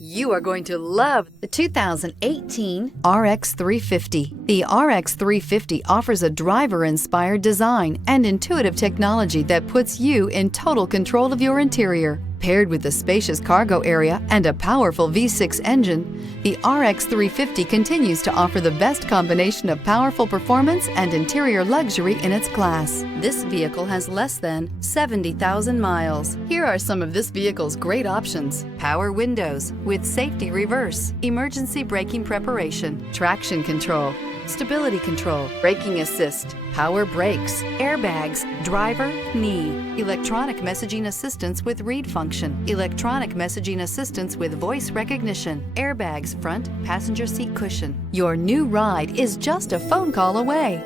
You are going to love the 2018 RX 350. The RX 350 offers a driver-inspired design and intuitive technology that puts you in total control of your interior. Paired with a spacious cargo area and a powerful V6 engine, the RX 350 continues to offer the best combination of powerful performance and interior luxury in its class. This vehicle has less than 70,000 miles. Here are some of this vehicle's great options: power windows with safety reverse, emergency braking preparation, traction control, stability control, braking assist, power brakes, airbags, driver, knee, electronic messaging assistance with read function, electronic messaging assistance with voice recognition, airbags front passenger seat cushion. Your new ride is just a phone call away.